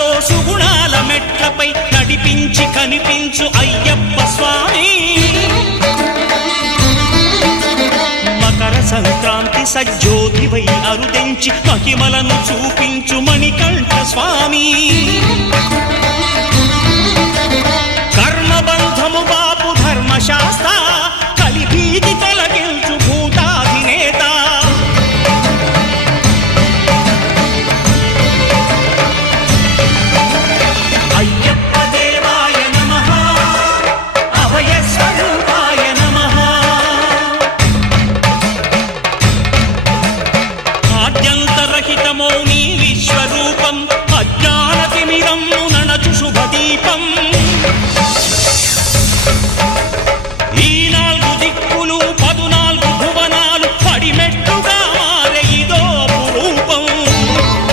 సుఖాలతో సుగుణాల మెట్లపై నడిపించి కనిపించు అయ్యప్ప స్వామి. మకర సంక్రాంతి సజ్జోతివై అరుదెంచి మహిమలను చూపించు మణికంఠ స్వామి.